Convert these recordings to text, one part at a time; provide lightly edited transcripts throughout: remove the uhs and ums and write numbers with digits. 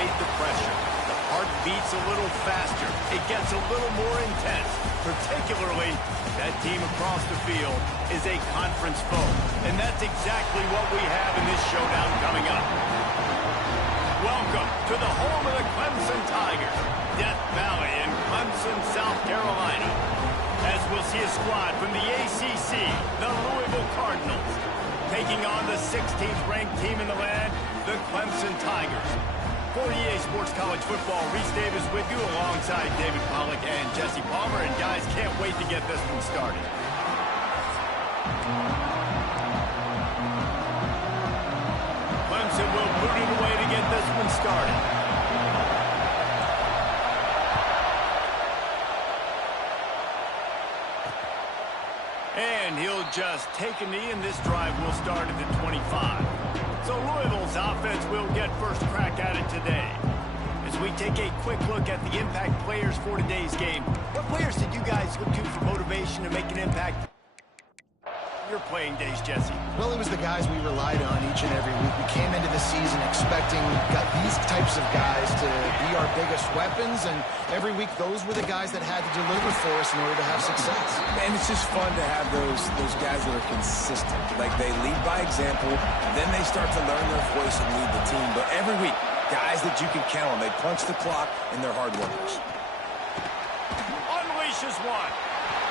elevate the pressure. The heart beats a little faster. It gets a little more intense. Particularly, that team across the field is a conference foe. And that's exactly what we have in this showdown coming up. Welcome to the home of the Clemson Tigers, Death Valley in Clemson, South Carolina. As we'll see a squad from the ACC, the Louisville Cardinals, taking on the 16th ranked team in the land, the Clemson Tigers. For EA Sports College Football, Reese Davis with you alongside David Pollack and Jesse Palmer. And guys, can't wait to get this one started. Clemson will boot it away to get this one started. And he'll just take a knee, and this drive will start at the 25. So Louisville's offense will get first crack at it today. As we take a quick look at the impact players for today's game, what players did you guys look to for motivation to make an impact your playing days, Jesse? Well, it was the guys we relied on each and every week. We came into the season expecting these types of guys to be our biggest weapons, and every week those were the guys that had to deliver for us in order to have success. And it's just fun to have those guys that are consistent. Like, they lead by example, then they start to learn their voice and lead the team. But every week, guys that you can count on, they punch the clock, and they're hard workers. Unleashes one.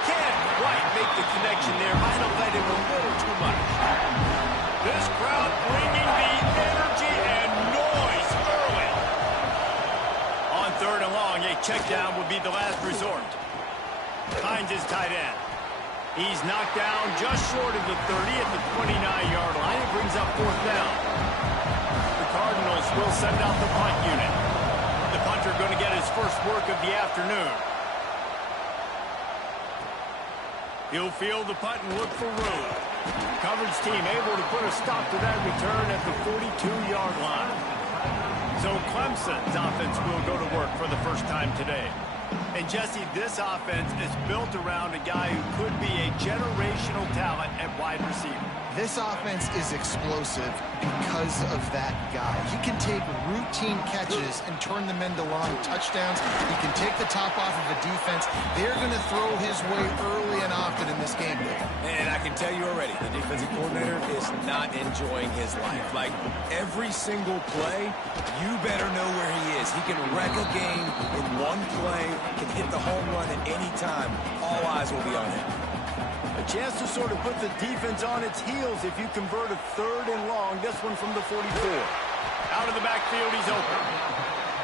Can't quite make the connection there. Might have let him a little too much. This crowd bringing the energy and noise early. On third and long, a check down would be the last resort. Finds his tight end. He's knocked down just short of the 30 at the 29-yard line. It brings up fourth down. The Cardinals will send out the punt unit. The punter going to get his first work of the afternoon. He'll field the punt and look for room. Coverage team able to put a stop to that return at the 42-yard line. So Clemson's offense will go to work for the first time today. And Jesse, this offense is built around a guy who could be a generational talent at wide receiver. This offense is explosive because of that guy. He can take routine catches and turn them into long touchdowns. He can take the top off of a defense. They're going to throw his way early and often in this game, Dave. And I can tell you already, the defensive coordinator is not enjoying his life. Like, every single play, you better know where he is. He can wreck a game in one play, can hit the home run at any time. All eyes will be on him. A chance to sort of put the defense on its heels if you convert a third and long. This one from the 44. Out of the backfield, he's open.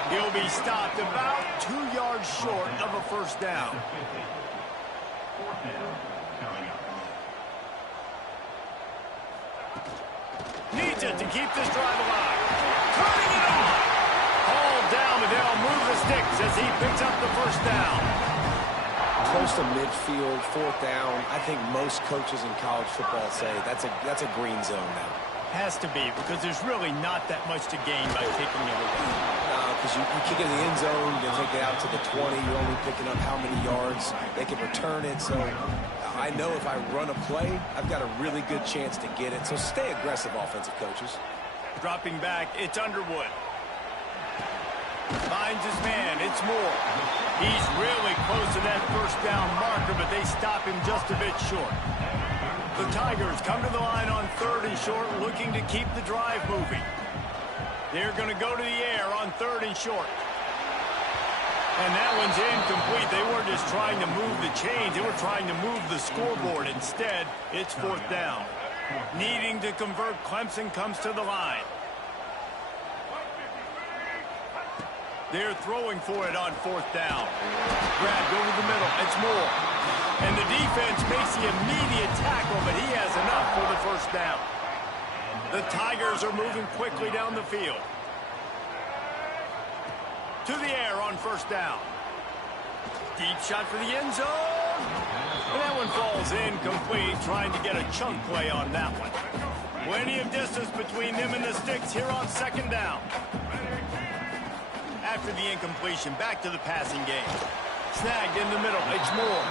He'll be stopped about 2 yards short of a first down. Needs it to keep this drive alive. Turning it on. Hauled down, but they'll move the sticks as he picks up the first down. Close to midfield, fourth down. I think most coaches in college football say that's a green zone now. Has to be, because there's really not that much to gain by kicking it away. Because you kick it in the end zone, you take it out to the 20, you're only picking up how many yards. They can return it, so I know if I run a play, I've got a really good chance to get it. So stay aggressive, offensive coaches. Dropping back, it's Underwood. Finds his man, it's Moore. He's really close to that first down marker, but they stop him just a bit short. The Tigers come to the line on third and short, looking to keep the drive moving. They're going to go to the air on third and short. And that one's incomplete. They weren't just trying to move the chains, they were trying to move the scoreboard. Instead, it's fourth down. Needing to convert, Clemson comes to the line. They're throwing for it on fourth down. Grabbed over the middle. It's Moore. And the defense makes the immediate tackle, but he has enough for the first down. The Tigers are moving quickly down the field. To the air on first down. Deep shot for the end zone. And that one falls incomplete, trying to get a chunk play on that one. Plenty of distance between them and the sticks here on second down. After the incompletion, back to the passing game. Snagged in the middle. It's more.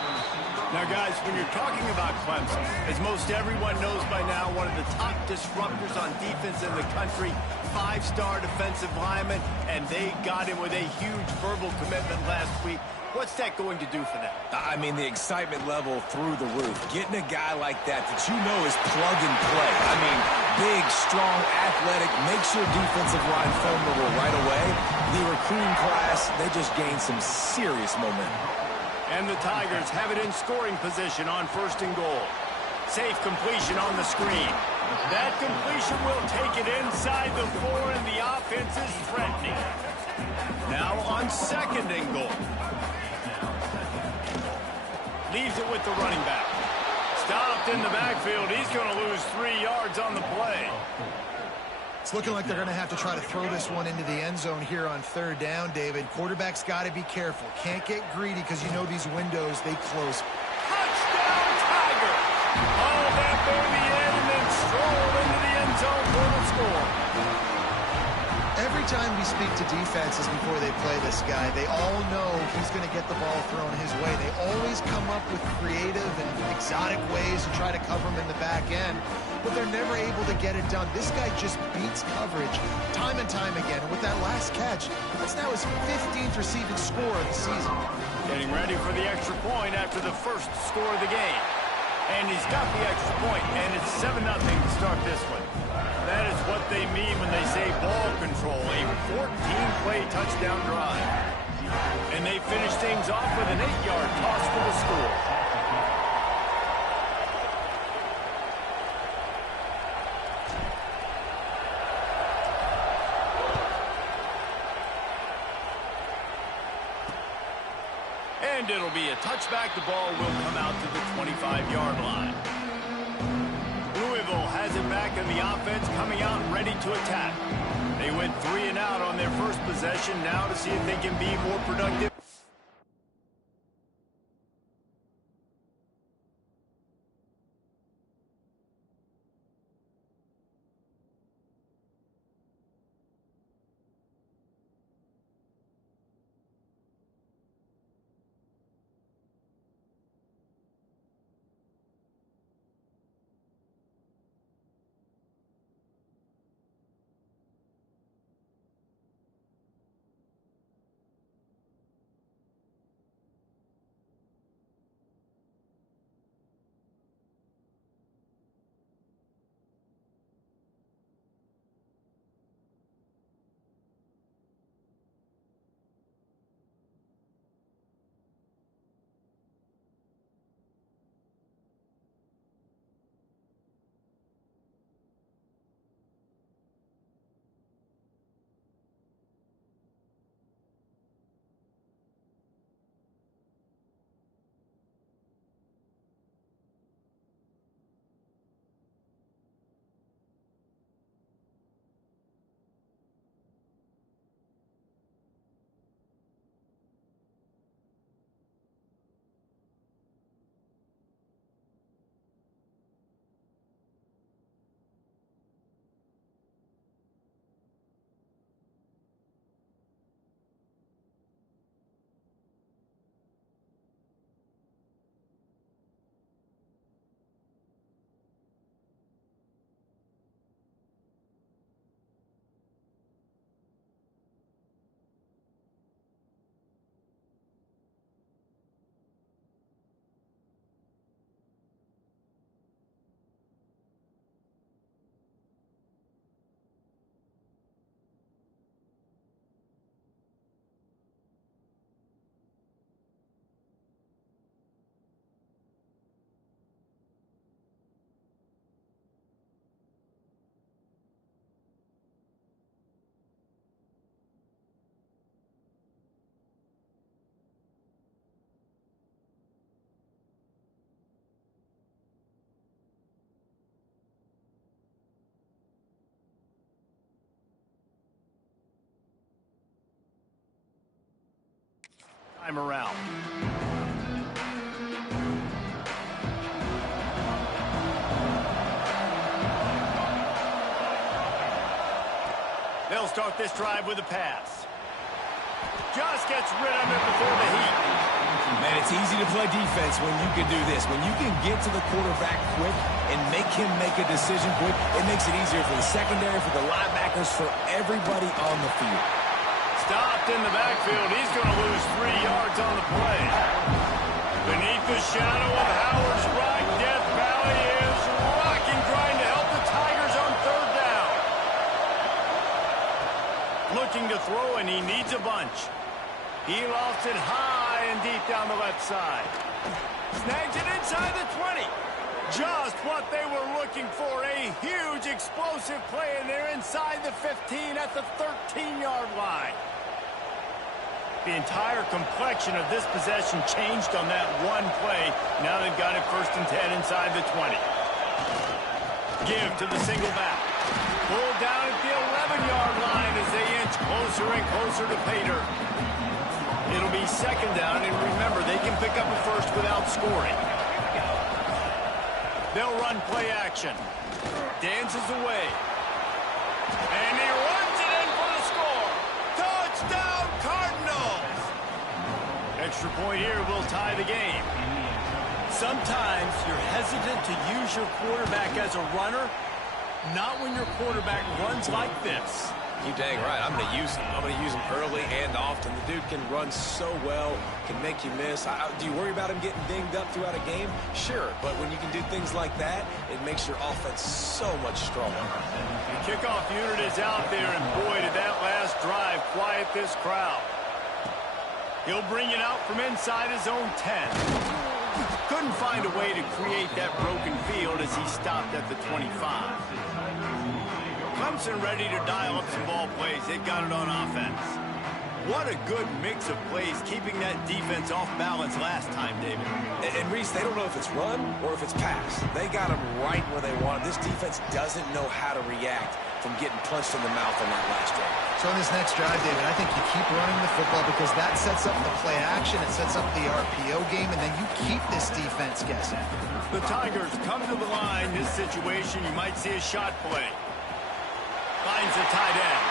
Now, guys, when you're talking about Clemson, as most everyone knows by now, one of the top disruptors on defense in the country, 5-star defensive lineman, and they got him with a huge verbal commitment last week. What's that going to do for them? I mean, the excitement level through the roof. Getting a guy like that you know is plug and play. I mean, big, strong, athletic, makes your defensive line formidable right away. The recruiting class, they just gained some serious momentum. And the Tigers have it in scoring position on 1st and goal. Safe completion on the screen. That completion will take it inside the 4, and the offense is threatening. Now on 2nd and goal. Leaves it with the running back. Stopped in the backfield. He's going to lose 3 yards on the play. It's looking like they're going to have to try to throw this one into the end zone here on 3rd down, David. Quarterback's got to be careful. Can't get greedy because you know these windows, they close. Touchdown, Tiger! Oh, that over the end and then stroll into the end zone for the score. Every time we speak to defenses before they play this guy, they all know he's going to get the ball thrown his way. They always come up with creative and exotic ways to try to cover him in the back end, but they're never able to get it done. This guy just beats coverage time and time again. And with that last catch, that's now his 15th receiving score of the season. Getting ready for the extra point after the first score of the game. And he's got the extra point, and it's 7-0 to start this one. That is what they mean when they say ball control, a 14-play touchdown drive. And they finish things off with an 8-yard toss for the score. And it'll be a touchback. The ball will come out to the 25-yard line. Louisville has it back in the offense, coming out ready to attack. They went 3 and out on their first possession, now to see if they can be more productive. Time around. They'll start this drive with a pass. Just gets rid of it before the heat. Man, it's easy to play defense when you can do this. When you can get to the quarterback quick and make him make a decision quick, it makes it easier for the secondary, for the linebackers, for everybody on the field. Stopped in the backfield. He's going to lose 3 yards on the play. Beneath the shadow of Howard's right, Death Valley is rocking, trying to help the Tigers on 3rd down. Looking to throw, and he needs a bunch. He lost it high and deep down the left side. Snags it inside the 20. Just what they were looking for. A huge explosive play, and they're inside the 15 at the 13-yard line. The entire complexion of this possession changed on that one play. Now they've got it 1st and 10 inside the 20. Give to the single back. Pulled down at the 11-yard line as they inch closer and closer to Pater. It'll be 2nd down, and remember, they can pick up a first without scoring. They'll run play action. Dances away. And he runs it in for the score. Touchdown, Cardinals! Extra point here will tie the game. Sometimes you're hesitant to use your quarterback as a runner, not when your quarterback runs like this. You dang right. I'm going to use him. I'm going to use him early and often. The dude can run so well, can make you miss. Do you worry about him getting dinged up throughout a game? Sure, but when you can do things like that, it makes your offense so much stronger. The kickoff unit is out there, and boy, did that last drive quiet this crowd. He'll bring it out from inside his own 10. Couldn't find a way to create that broken field as he stopped at the 25. Clemson ready to dial up some ball plays. They got it on offense. What a good mix of plays, keeping that defense off balance last time, David. And Reese, they don't know if it's run or if it's pass. They got them right where they want it. This defense doesn't know how to react from getting punched in the mouth on that last drive. So in this next drive, David, I think you keep running the football because that sets up the play action, it sets up the RPO game, and then you keep this defense guessing. The Tigers come to the line. This situation, you might see a shot play. Finds the tight end.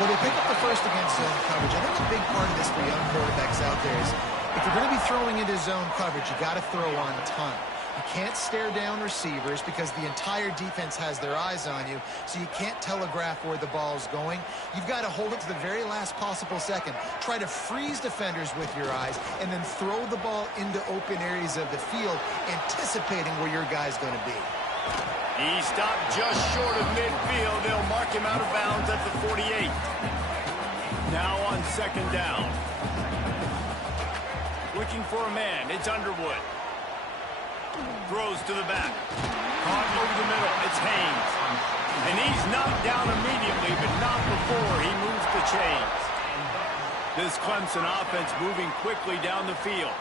Well, they pick up the first against zone coverage. I think a big part of this for young quarterbacks out there is if you're going to be throwing into zone coverage, you got to throw on time. You can't stare down receivers because the entire defense has their eyes on you, so you can't telegraph where the ball's going. You've got to hold it to the very last possible second. Try to freeze defenders with your eyes and then throw the ball into open areas of the field, anticipating where your guy's going to be. He stopped just short of midfield. They'll mark him out of bounds at the 48. Now on 2nd down. Looking for a man. It's Underwood. Throws to the back. Caught over the middle. It's Haynes. And he's knocked down immediately, but not before he moves the chains. This Clemson offense moving quickly down the field.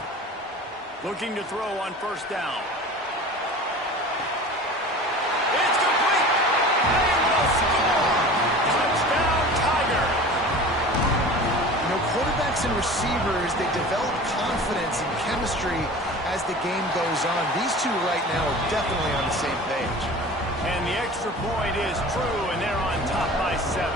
Looking to throw on 1st down. It's complete. They will score. Touchdown, Tiger. You know, quarterbacks and receivers, they develop confidence and chemistry as the game goes on. These two right now are definitely on the same page. And the extra point is true, and they're on top by 7.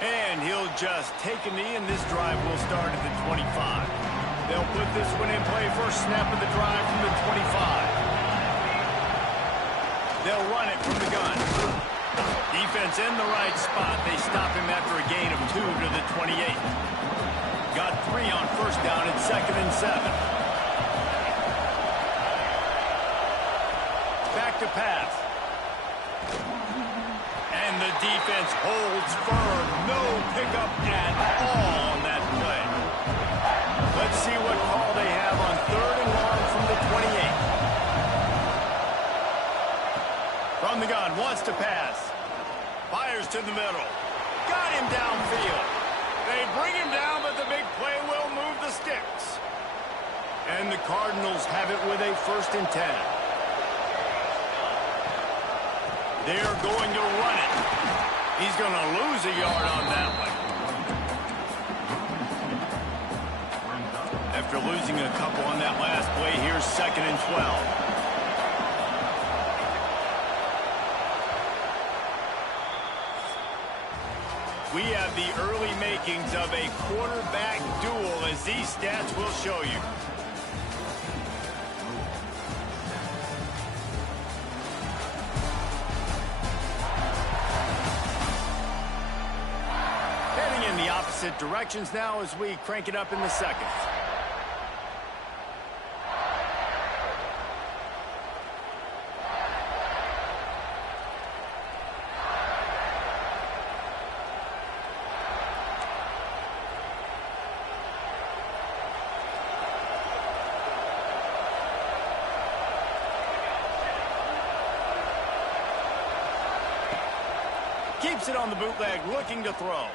And he'll just take a knee, and this drive will start at the 25. They'll put this one in play. First snap of the drive from the 25. They'll run it from the gun. Defense in the right spot. They stop him after a gain of 2 to the 28. Got 3 on 1st down at 2nd and 7. Back to pass. And the defense holds firm. No pickup at all on that play. Let's see what call they have on 3rd and long from the 28. From the gun, wants to pass. Fires to the middle. Got him downfield. They bring him down, but the big play will move the sticks. And the Cardinals have it with a 1st and 10. They're going to run it. He's going to lose a yard on that one. After losing a couple on that last play, here's 2nd and 12. We have the early makings of a quarterback duel, as these stats will show you. Heading in the opposite directions now as we crank it up in the second. Keeps it on the bootleg, looking to throw.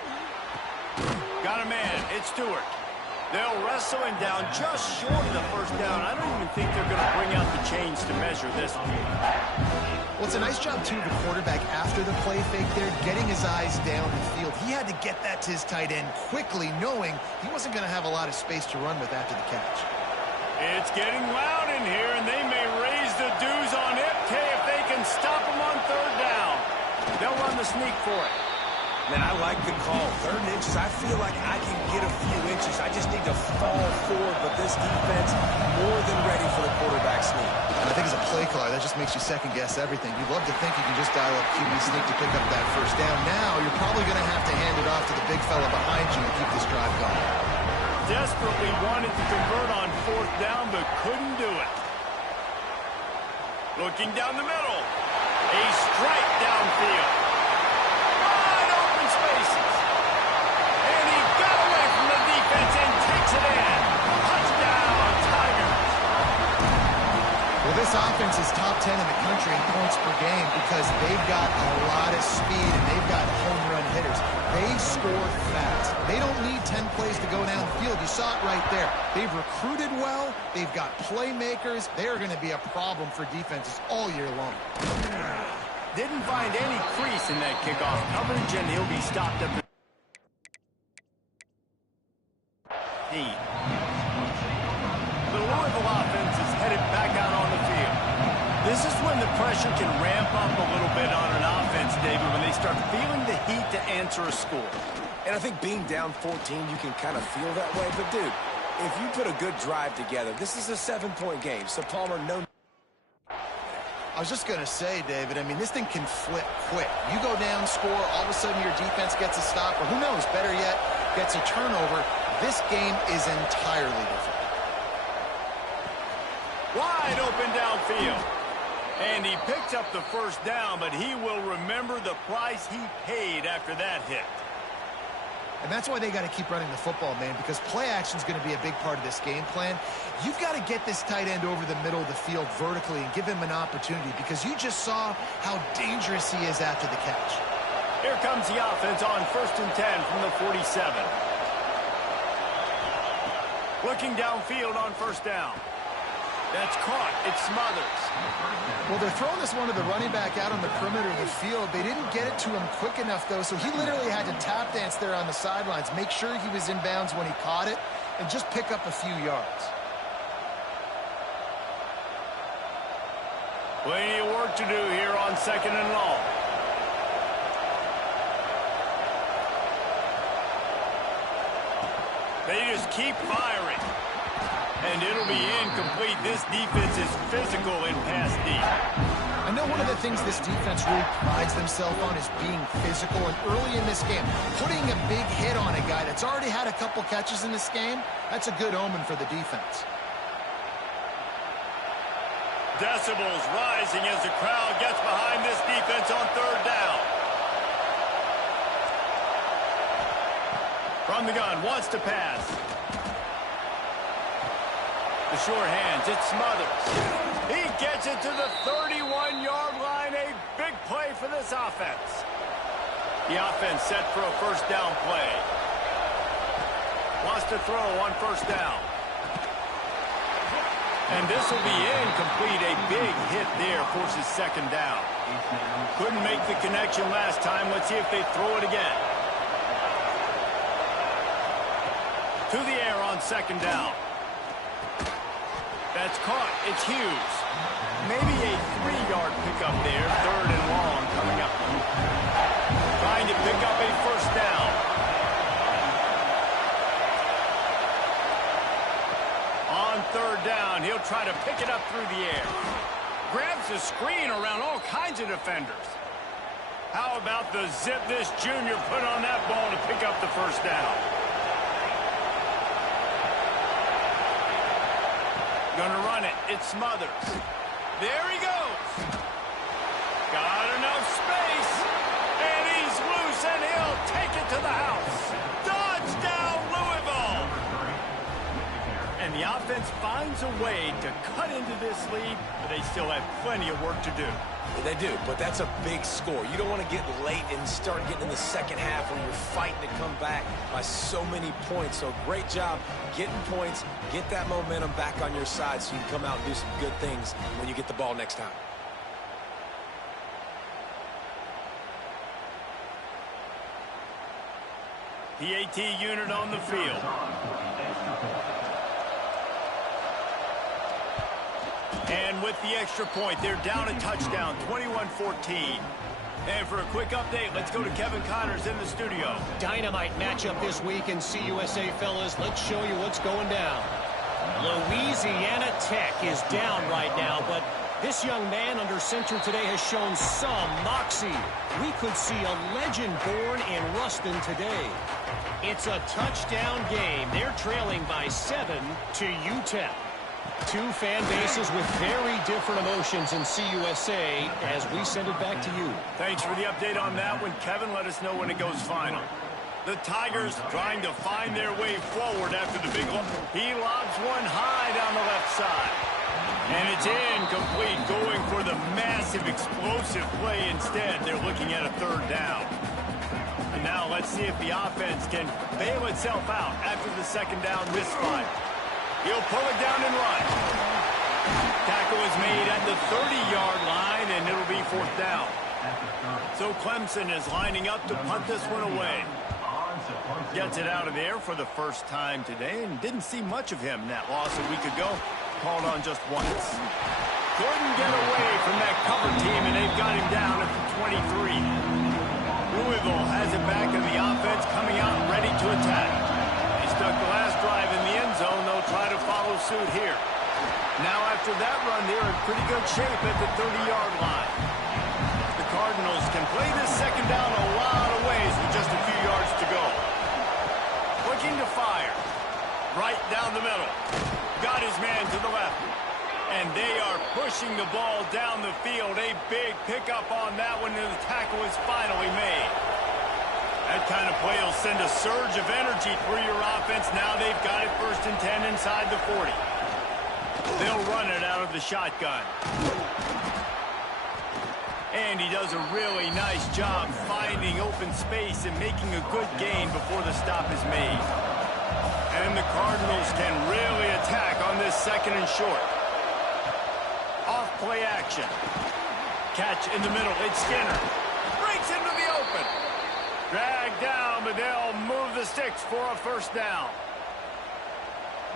Got a man, it's Stewart. They'll wrestle him down just short of the first down. I don't even think they're going to bring out the chains to measure this one. Well, it's a nice job, too, of the quarterback after the play fake there, getting his eyes down the field. He had to get that to his tight end quickly, knowing he wasn't going to have a lot of space to run with after the catch. It's getting loud in here, and they may raise the dues on Ipke if they can stop him on third down. They'll run the sneak for it. Man, I like the call. 3rd and inches, I feel like I can get a few inches. I just need to fall forward, but this defense more than ready for the quarterback sneak. And I think as a play caller, that just makes you second-guess everything. You'd love to think you can just dial up QB sneak to pick up that first down. Now, you're probably going to have to hand it off to the big fella behind you and keep this drive going. Desperately wanted to convert on 4th down, but couldn't do it. Looking down the middle. A strike downfield. Wide open spaces. And he got away from the defense and takes it in. Touchdown, Tigers. Well, this offense is top 10 in the country in points per game because they've got a lot of speed and they've got home run hitters. They score fast. They don't need 10 plays to go downfield. You saw it right there. They've recruited well. They've got playmakers. They're going to be a problem for defenses all year long. Didn't find any crease in that kickoff coverage, and he'll be stopped up. The Louisville offense is headed back out on the field. This is when the pressure can ramp up a little bit on an offense, David, when they start feeling the heat to answer a score. And I think being down 14, you can kind of feel that way. But, dude, if you put a good drive together, this is a 7-point game. So, Palmer, no. I was just going to say, David, I mean, this thing can flip quick. You go down, score, all of a sudden your defense gets a stop, or who knows, better yet, gets a turnover. This game is entirely different. Wide open downfield. And he picked up the first down, but he will remember the price he paid after that hit. And that's why they got to keep running the football, man, because play action is going to be a big part of this game plan. You've got to get this tight end over the middle of the field vertically and give him an opportunity because you just saw how dangerous he is after the catch. Here comes the offense on 1st and 10 from the 47. Looking downfield on 1st down. That's caught. It Smothers. Well, they're throwing this one to the running back out on the perimeter of the field. They didn't get it to him quick enough, though, so he literally had to tap dance there on the sidelines, make sure he was in bounds when he caught it, and just pick up a few yards. Plenty of work to do here on 2nd and long. They just keep firing. And it'll be incomplete. This defense is physical and pass deep. I know one of the things this defense really prides themselves on is being physical. And early in this game, putting a big hit on a guy that's already had a couple catches in this game, that's a good omen for the defense. Decibels rising as the crowd gets behind this defense on 3rd down. From the gun, wants to pass. The short hands, it Smothers. He gets it to the 31-yard line. A big play for this offense. The offense set for a 1st down play. Wants to throw on 1st down. And this will be incomplete. A big hit there forces 2nd down. Couldn't make the connection last time. Let's see if they throw it again. To the air on 2nd down. That's caught. It's Hughes. Maybe a 3-yard pickup there. 3rd and long coming up. Trying to pick up a 1st down. pick it up through the air. Grabs the screen around all kinds of defenders. How about the zip this junior put on that ball to pick up the first down? Gonna run it. It Smothers. There he goes. Got enough space. And he's loose, and he'll take it to the house. Touchdown, Louisville! And the offense finds a way to cut into this lead, but they still have plenty of work to do. They do, but that's a big score. You don't want to get late and start getting in the second half where you're fighting to come back by so many points. So great job getting points, get that momentum back on your side so you can come out and do some good things when you get the ball next time. PAT unit on the field. And with the extra point, they're down a touchdown, 21-14. And for a quick update, let's go to Kevin Connors in the studio. Dynamite matchup this week in CUSA, fellas. Let's show you what's going down. Louisiana Tech is down right now, but this young man under center today has shown some moxie. We could see a legend born in Ruston today. It's a touchdown game. They're trailing by 7 to UTEP. Two fan bases with very different emotions in CUSA as we send it back to you. Thanks for the update on that one, Kevin. Let us know when it goes final. The Tigers trying to find their way forward after the big look. He lobs one high down the left side. And it's incomplete, going for the massive explosive play instead. They're looking at a third down. And now let's see if the offense can bail itself out after the second down misfire. He'll pull it down and run. Tackle is made at the 30-yard line, and it'll be fourth down. So Clemson is lining up to punt this one away. Gets it out of there for the first time today, and didn't see much of him in that loss a week ago. Called on just once. Couldn't get away from that cover team, and they've got him down at the 23. Louisville has it back, and the offense coming out ready to attack. They stuck the last drive in the end zone. They'll try to follow suit here. Now after that run, they're in pretty good shape at the 30-yard line. The Cardinals can play this second down a lot of ways with just a few yards to go. Looking to fire. Right down the middle. Got his man to the left. And they are pushing the ball down the field. A big pickup on that one, and the tackle is finally made. That kind of play will send a surge of energy through your offense. Now they've got it 1st and 10 inside the 40. They'll run it out of the shotgun. And he does a really nice job finding open space and making a good gain before the stop is made. And the Cardinals can really attack on this 2nd and short. Off play action. Catch in the middle. It's Skinner. Breaks into the open. Dragged down, but they'll move the sticks for a first down.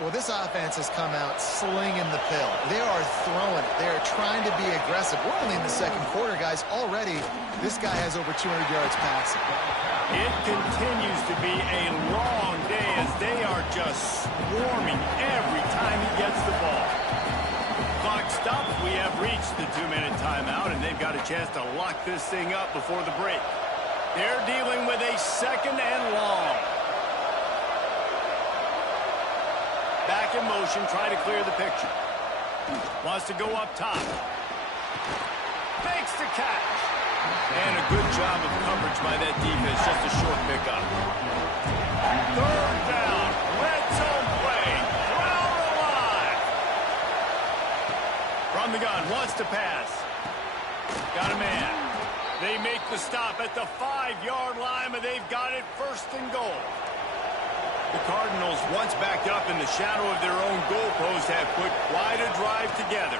Well, this offense has come out slinging the pill. They are throwing it. They are trying to be aggressive. We're only in the 2nd quarter, guys. Already, this guy has over 200 yards passing. It continues to be a long day as they are just swarming every time he gets the ball. Clock stops. We have reached the 2-minute timeout, and they've got a chance to lock this thing up before the break. They're dealing with a 2nd and long. Back in motion, try to clear the picture. Wants to go up top. Fakes the catch. And a good job of coverage by that defense, just a short pickup. 3rd down, red zone play, crowd alive. From the gun, wants to pass. Got a man. They make the stop at the 5-yard line, but they've got it 1st and goal. The Cardinals, once backed up in the shadow of their own goalpost, have put quite a drive together.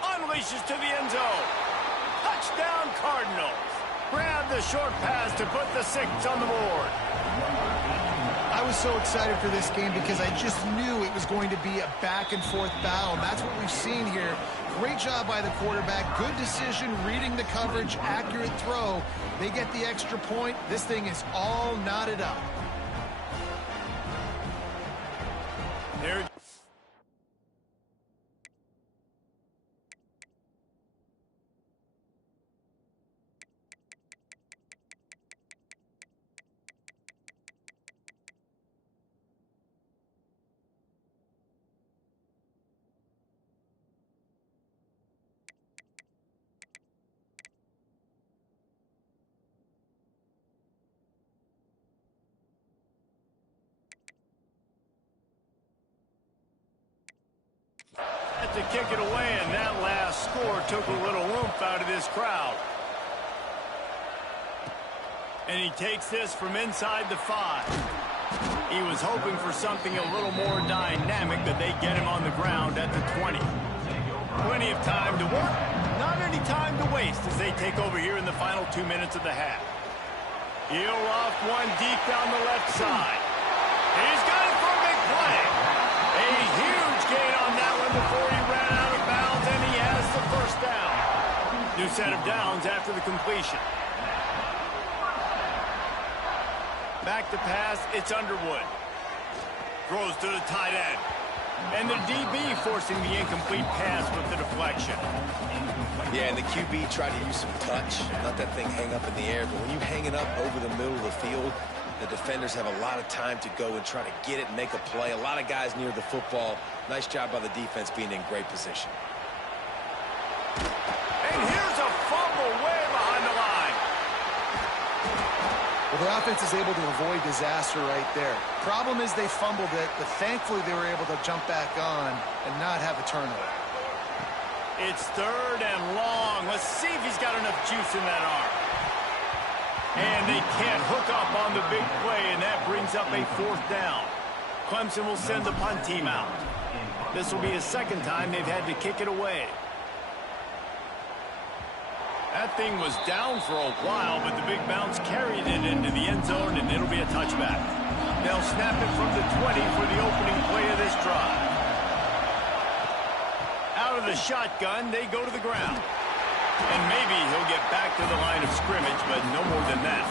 Unleashes to the end zone. Touchdown, Cardinals. Grab the short pass to put the 6 on the board. I was so excited for this game because I just knew it was going to be a back-and-forth battle, and that's what we've seen here. Great job by the quarterback. Good decision, reading the coverage, accurate throw. They get the extra point. This thing is all knotted up. There set to kick it away, and that last score took a little oomph out of this crowd. And he takes this from inside the 5. He was hoping for something a little more dynamic, but they get him on the ground at the 20. Plenty of time to work, not any time to waste as they take over here in the final 2 minutes of the half. He'll off one deep down the left side. He's got it for a big play. A huge gain on that one before he ran out of bounds, and he has the first down. New set of downs after the completion. Back to pass, it's Underwood. Throws to the tight end. And the DB forcing the incomplete pass with the deflection. Yeah, and the QB tried to use some touch, let that thing hang up in the air. But when you hang it up over the middle of the field, the defenders have a lot of time to go and try to get it and make a play. A lot of guys near the football. Nice job by the defense being in great position. And here's a fumble way behind the line. Well, the offense is able to avoid disaster right there. Problem is they fumbled it, but thankfully they were able to jump back on and not have a turnover. It's 3rd and long. Let's see if he's got enough juice in that arm. And they can't hook up on the big play, and that brings up a 4th down. Clemson will send the punt team out. This will be the 2nd time they've had to kick it away. That thing was down for a while, but the big bounce carried it into the end zone, and it'll be a touchback. They'll snap it from the 20 for the opening play of this drive. Out of the shotgun, they go to the ground. And maybe he'll get back to the line of scrimmage, but no more than that.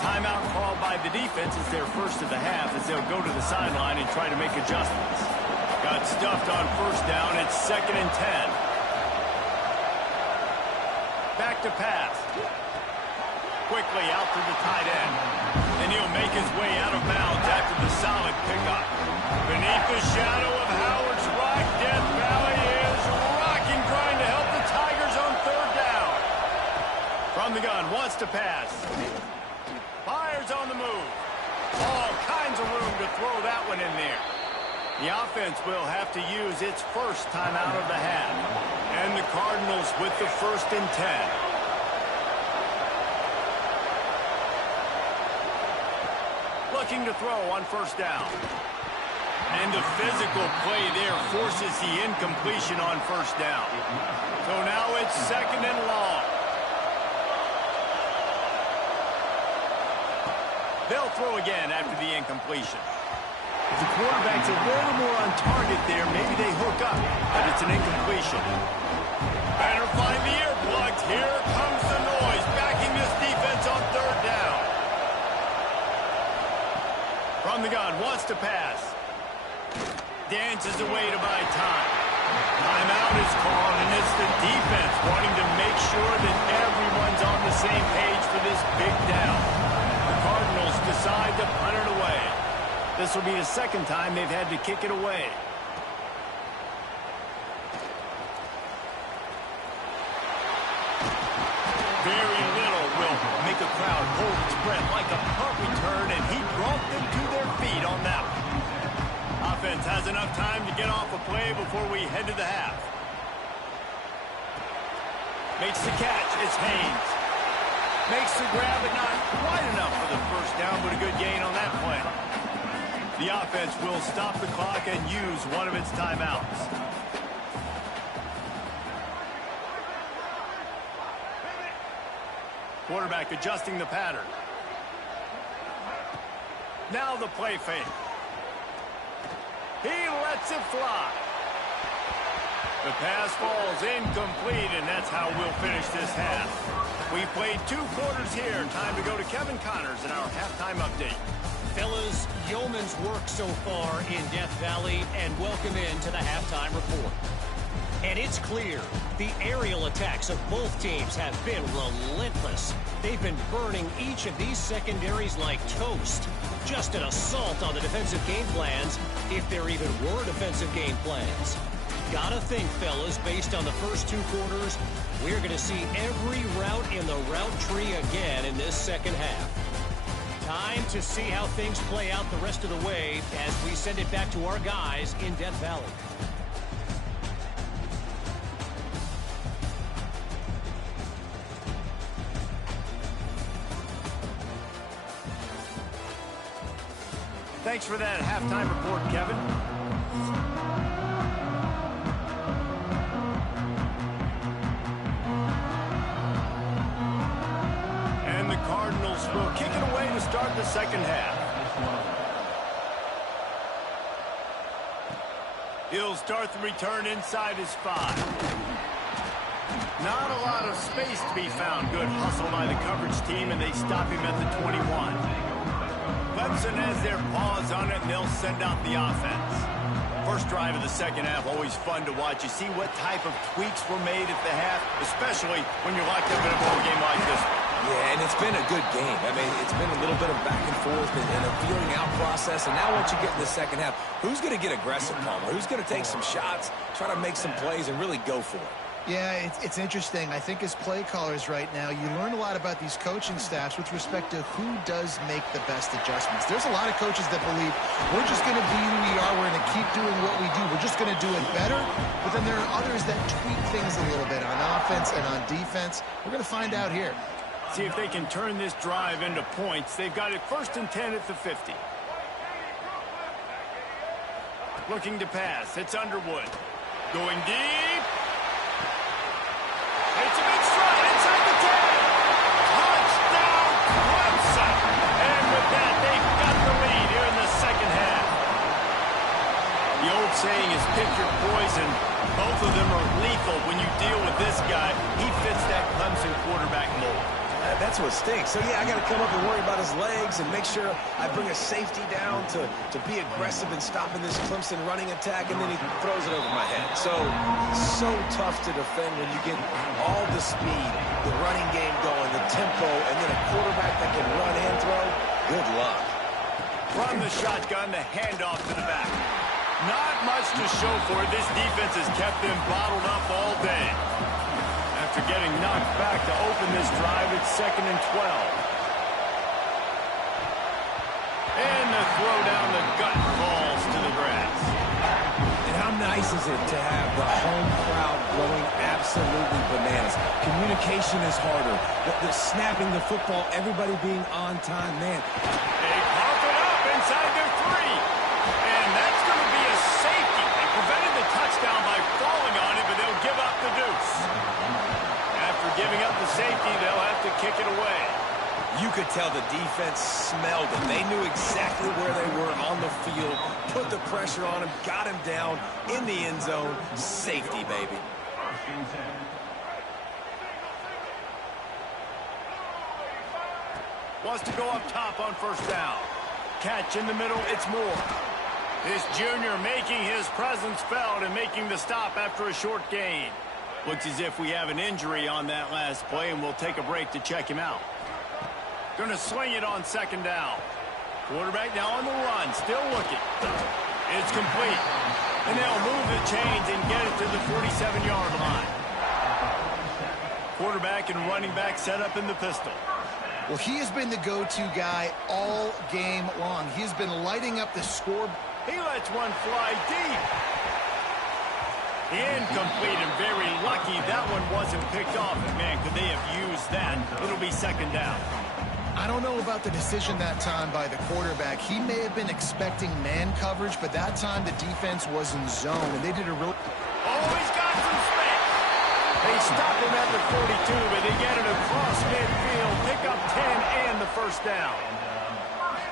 Timeout called by the defense is their first of the half as they'll go to the sideline and try to make adjustments. Got stuffed on 1st down. It's 2nd and 10. Back to pass. Quickly out to the tight end. And he'll make his way out of bounds after the solid pickup. Beneath the shadow of Howard's Rock, Death Valley is rocking, trying to help the Tigers on 3rd down. From the gun, wants to pass. Fires on the move. All kinds of room to throw that one in there. The offense will have to use its first timeout of the half. And the Cardinals with the 1st and 10. Looking to throw on 1st down. And the physical play there forces the incompletion on 1st down. So now it's 2nd and long. They'll throw again after the incompletion. If the quarterback's a little more on target there, maybe they hook up, but it's an incompletion. Better find the earplugs. Here comes the noise, backing this defense on 3rd down. From the gun, wants to pass. Dances away to buy time. Timeout is called, and it's the defense wanting to make sure that everyone's on the same page for this big down. The Cardinals decide to punt it away. This will be the 2nd time they've had to kick it away. Very little will make a crowd hold its breath like a punt return, and he brought them to their feet on that one. Offense has enough time to get off a play before we head to the half. Makes the catch. It's Haynes. Makes the grab, but not quite enough for the 1st down, but a good gain on that play. The offense will stop the clock and use one of its timeouts. Quarterback adjusting the pattern. Now the play fake. He lets it fly. The pass falls incomplete, and that's how we'll finish this half. We've played 2 quarters here. Time to go to Kevin Connors in our halftime update. Fellas, yeoman's work so far in Death Valley, and welcome into the halftime report. And it's clear, the aerial attacks of both teams have been relentless. They've been burning each of these secondaries like toast. Just an assault on the defensive game plans, if there even were defensive game plans. Gotta think, fellas, based on the first 2 quarters, we're going to see every route in the route tree again in this 2nd half. Time to see how things play out the rest of the way as we send it back to our guys in Death Valley. Thanks for that halftime report, Kevin. And the Cardinals will kick it away to start the second half. He'll start the return inside his 5. Not a lot of space to be found. Good hustle by the coverage team, and they stop him at the 21. Clemson has their paws on it, and they'll send out the offense. First drive of the second half, always fun to watch. You see what type of tweaks were made at the half, especially when you're locked up in a ball game like this one. Yeah, and it's been a good game. I mean, it's been a little bit of back and forth and a feeling out process. And now once you get in the second half, who's going to get aggressive, Palmer? Who's going to take some shots, try to make some plays, and really go for it? Yeah, it's interesting. I think as play callers right now, you learn a lot about these coaching staffs with respect to who does make the best adjustments. There's a lot of coaches that believe we're just going to be who we are. We're going to keep doing what we do. We're just going to do it better. But then there are others that tweak things a little bit on offense and on defense. We're going to find out here. See if they can turn this drive into points. They've got it 1st and 10 at the 50. Looking to pass. It's Underwood. Going deep. It's a big stride inside the 10. Touchdown, Clemson. And with that, they've got the lead here in the second half. The old saying is pick your poison. Both of them are lethal when you deal with this guy. He fits that Clemson quarterback mold. That's what stinks. So, yeah, I got to come up and worry about his legs and make sure I bring a safety down to be aggressive in stopping this Clemson running attack, and then he throws it over my head. So tough to defend when you get all the speed, the running game going, the tempo, and then a quarterback that can run and throw. Good luck. From the shotgun, the handoff to the back. Not much to show for it. This defense has kept them bottled up all day. After getting knocked back to open this drive, it's 2nd and 12. And the throw down the gut falls to the grass. And how nice is it to have the home crowd going absolutely bananas? Communication is harder. The snapping the football, everybody being on time, man. They pump it up inside their 3. And that's going to be a safety. They prevented the touchdown by falling on it, but they'll give up the deuce. After giving up the safety, they'll have to kick it away. You could tell the defense smelled it. They knew exactly where they were on the field, put the pressure on him, got him down in the end zone. Safety, baby. Wants to go up top on 1st down. Catch in the middle, it's Moore. This junior making his presence felt and making the stop after a short gain. Looks as if we have an injury on that last play, and we'll take a break to check him out. Going to sling it on 2nd down. Quarterback now on the run, still looking. It's complete. And they'll move the chains and get it to the 47-yard line. Quarterback and running back set up in the pistol. Well, he has been the go-to guy all game long. He has been lighting up the score. He lets one fly deep. Incomplete, and very lucky that one wasn't picked off. And man, could they have used that? It'll be 2nd down. I don't know about the decision that time by the quarterback. He may have been expecting man coverage, but that time the defense was in zone, and they did a real... Oh, he's got some space. They stop him at the 42, but they get it across midfield. Pick up 10 and the 1st down.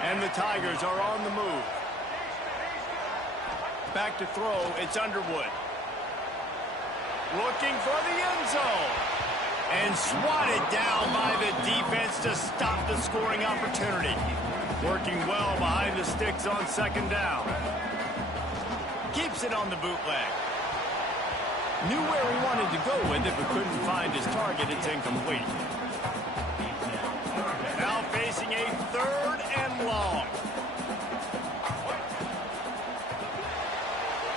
And the Tigers are on the move. Back to throw, it's Underwood. Looking for the end zone. And swatted down by the defense to stop the scoring opportunity. Working well behind the sticks on 2nd down. Keeps it on the bootleg. Knew where he wanted to go with it, but couldn't find his target. It's incomplete. Now facing a 3rd and long.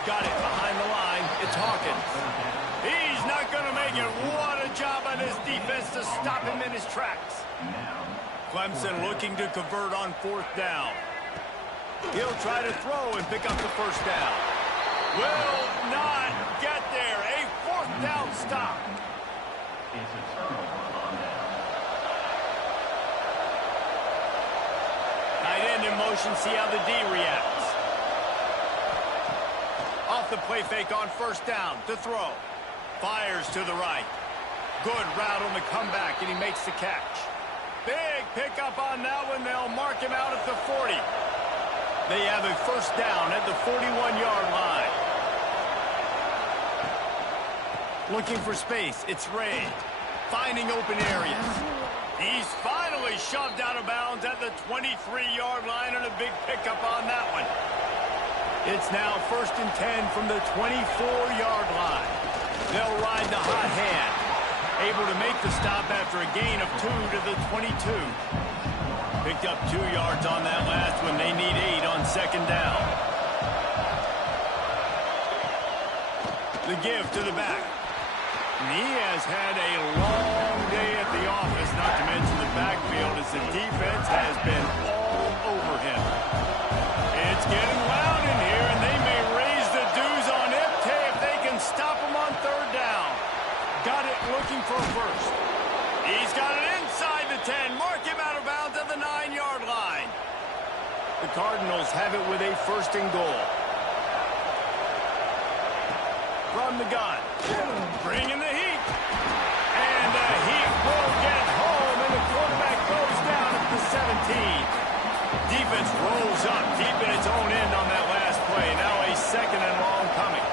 Got it behind the line. It's Hawkins. He's not going to make it. What a job by this defense to stop him in his tracks. Clemson looking to convert on 4th down. He'll try to throw and pick up the 1st down. Will not get there. A 4th down stop. Tight end in motion, see how the D reacts. Off the play fake on first down to throw. Fires to the right. Good route on the comeback, and he makes the catch. Big pickup on that one. They'll mark him out at the 40. They have a first down at the 41-yard line. Looking for space. It's Ray. Finding open areas. He's finally shoved out of bounds at the 23-yard line, and a big pickup on that one. It's now 1st and 10 from the 24-yard line. They'll ride the hot hand. Able to make the stop after a gain of 2 to the 22. Picked up 2 yards on that last one. They need 8 on second down. The give to the back. And he has had a long day at the office, not to mention the backfield, as the defense has been all over him. It's getting loud in here, and they may raise the dues on Ipte if they can stop him on third down. Got it looking for a first. He's got it inside the 10. Mark him out of bounds at the 9-yard line. The Cardinals have it with a 1st and goal. From the gun. Bringing the heat. And the heat will get home, and the quarterback goes down at the 17. Defense rolls up deep in its own end on that last play. Now a 2nd and long coming.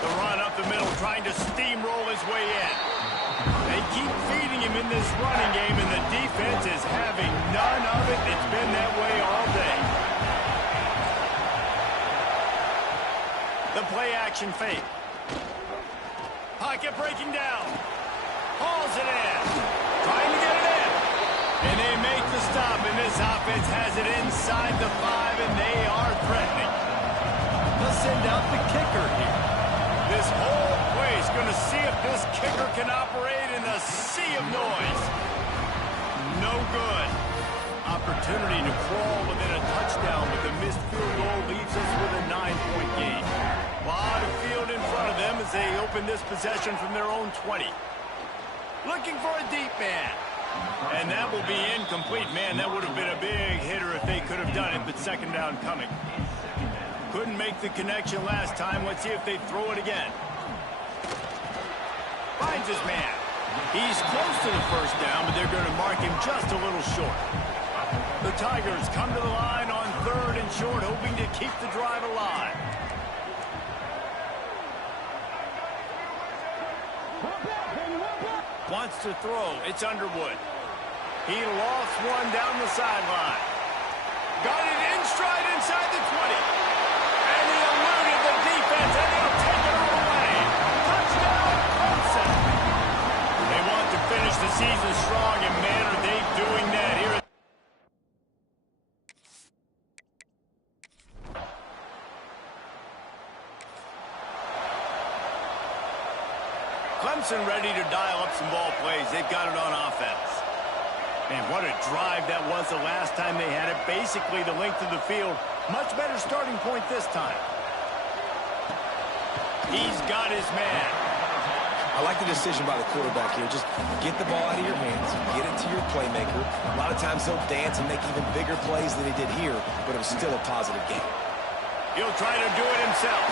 The run up the middle, trying to steamroll his way in. They keep feeding him in this running game, and the defense is having none of it. It's been that way all day. The play-action fake. Pocket breaking down. Hauls it in. Trying to get it in. And they make the stop, and this offense has it inside the 5, and they are threatening. They'll send out the kicker here. This whole place going to see if this kicker can operate in the sea of noise. No good. Opportunity to crawl within a touchdown, but the missed field goal leaves us with a 9-point game. A lot of field in front of them as they open this possession from their own 20. Looking for a deep man. And that will be incomplete. Man, that would have been a big hitter if they could have done it, but second down coming. Couldn't make the connection last time. Let's see if they throw it again. Finds his man. He's close to the first down, but they're going to mark him just a little short. The Tigers come to the line on 3rd and short, hoping to keep the drive alive. Wants to throw. It's Underwood. He lost one down the sideline. Got it in stride inside the 20. And he eluded the defense, and he'll take it all away. Touchdown, Clemson. They want to finish the season strong, and man, are they doing that here. Clemson ready to dial up some ball plays. They've got it on offense. Man, what a drive that was the last time they had it. Basically the length of the field. Much better starting point this time. He's got his man. I like the decision by the quarterback here. Just get the ball out of your hands, get it to your playmaker. A lot of times they'll dance and make even bigger plays than he did here, but it was still a positive game. He'll try to do it himself.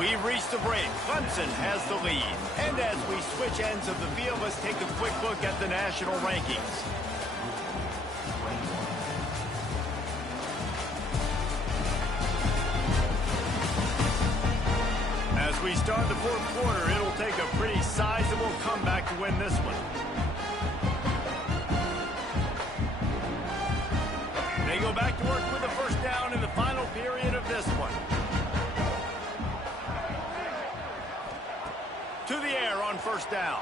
We've reached the break. Clemson has the lead. And as we switch ends of the field, let's take a quick look at the national rankings. As we start the 4th quarter, it'll take a pretty sizable comeback to win this one. They go back to work with a first down in the final period of this one. To the air on first down.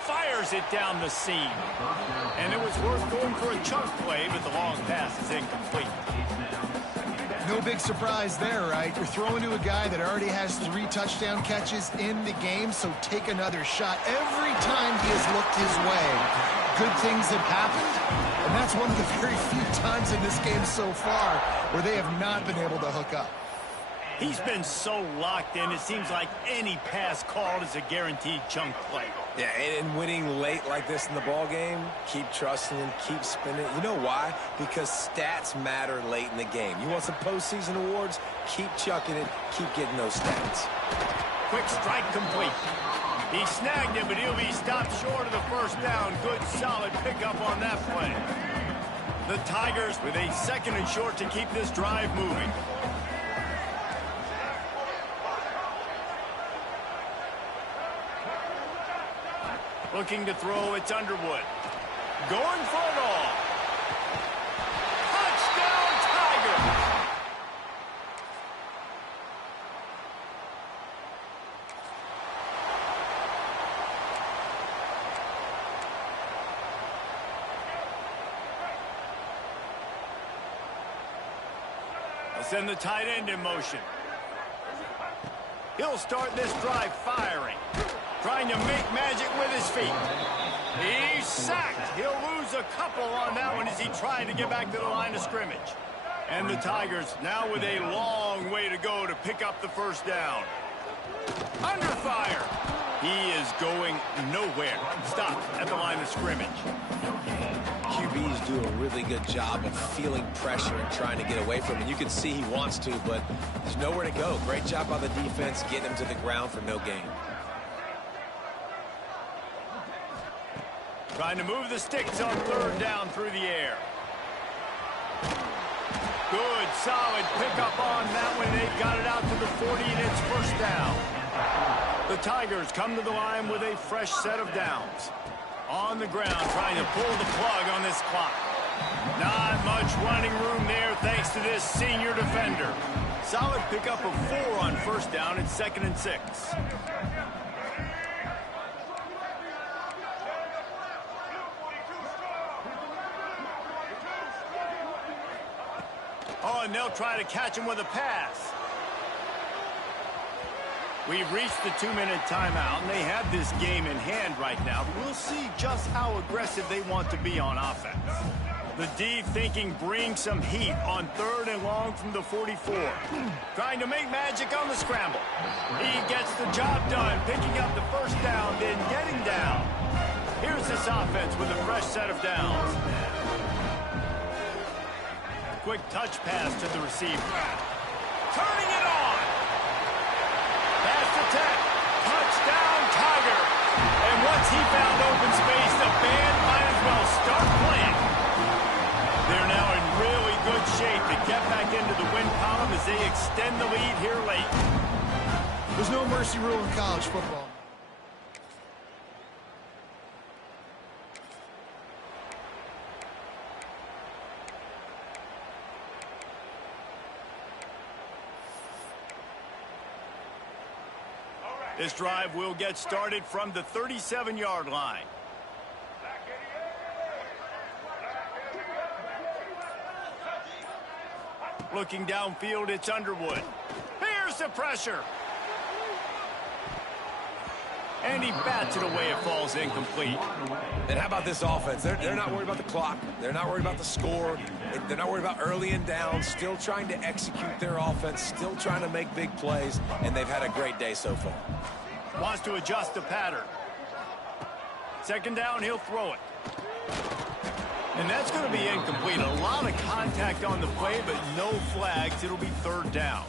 Fires it down the seam. And it was worth going for a chunk play, but the long pass is incomplete. No big surprise there, right? You're throwing to a guy that already has 3 touchdown catches in the game, so take another shot. Every time he has looked his way, good things have happened, and that's one of the very few times in this game so far where they have not been able to hook up. He's been so locked in, it seems like any pass called is a guaranteed chunk play. Yeah, and winning late like this in the ball game, keep trusting him, keep spinning. You know why? Because stats matter late in the game. You want some postseason awards? Keep chucking it, keep getting those stats. Quick strike complete. He snagged it, but he'll be stopped short of the first down. Good, solid pickup on that play. The Tigers with a 2nd and short to keep this drive moving. Looking to throw, it's Underwood. Going for it all. Touchdown, Tiger! They'll send the tight end in motion. He'll start this drive firing. Trying to make magic with his feet. He's sacked. He'll lose a couple on that one as he tried to get back to the line of scrimmage. And the Tigers now with a long way to go to pick up the first down. Under fire. He is going nowhere. Stopped at the line of scrimmage. QBs do a really good job of feeling pressure and trying to get away from it. You can see he wants to, but there's nowhere to go. Great job by the defense getting him to the ground for no gain. Trying to move the sticks on 3rd down through the air. Good, solid pickup on that one. They've got it out to the 40, and it's first down. The Tigers come to the line with a fresh set of downs. On the ground, trying to pull the plug on this clock. Not much running room there thanks to this senior defender. Solid pickup of 4 on first down. It's 2nd and 6. Oh, and they'll try to catch him with a pass. We've reached the 2-minute timeout, and they have this game in hand right now. We'll see just how aggressive they want to be on offense. The D thinking bring some heat on 3rd and long from the 44. Trying to make magic on the scramble. He gets the job done, picking up the first down, then getting down. Here's this offense with a fresh set of downs. Quick touch pass to the receiver. Turning it on. Pass to Tech. Touchdown, Tiger. And once he found open space, the band might as well start playing. They're now in really good shape to get back into the win column as they extend the lead here late. There's no mercy rule in college football. This drive will get started from the 37-yard line. Looking downfield, it's Underwood. Here's the pressure. And he bats it away. It falls incomplete. And how about this offense? They're not worried about the clock. They're not worried about the score. They're not worried about early and down. Still trying to execute their offense. Still trying to make big plays. And they've had a great day so far. Wants to adjust the pattern. 2nd down, he'll throw it. And that's going to be incomplete. A lot of contact on the play, but no flags. It'll be 3rd down.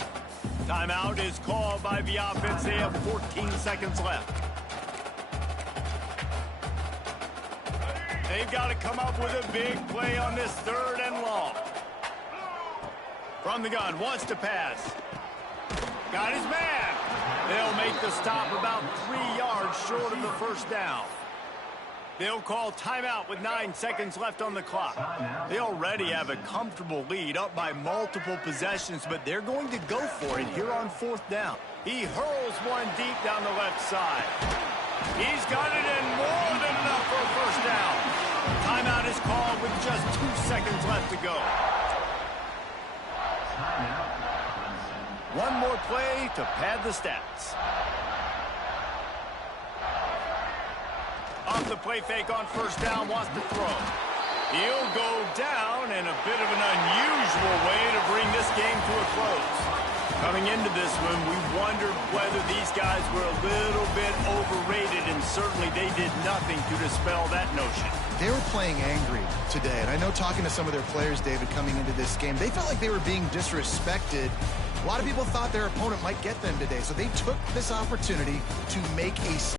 Timeout is called by the offense. They have 14 seconds left. They've got to come up with a big play on this 3rd and long. From the gun, wants to pass. Got his man. They'll make the stop about 3 yards short of the first down. They'll call timeout with 9 seconds left on the clock. They already have a comfortable lead, up by multiple possessions, but they're going to go for it here on 4th down. He hurls one deep down the left side. He's got it in, more than enough for a first down. Timeout is called with just 2 seconds left to go. One more play to pad the stats. off the play fake on first down, wants to throw. He'll go down in a bit of an unusual way to bring this game to a close. Coming into this one, we wondered whether these guys were a little bit overrated, and certainly they did nothing to dispel that notion. They were playing angry today, and I know talking to some of their players, David, coming into this game, they felt like they were being disrespected. A lot of people thought their opponent might get them today, so they took this opportunity to make a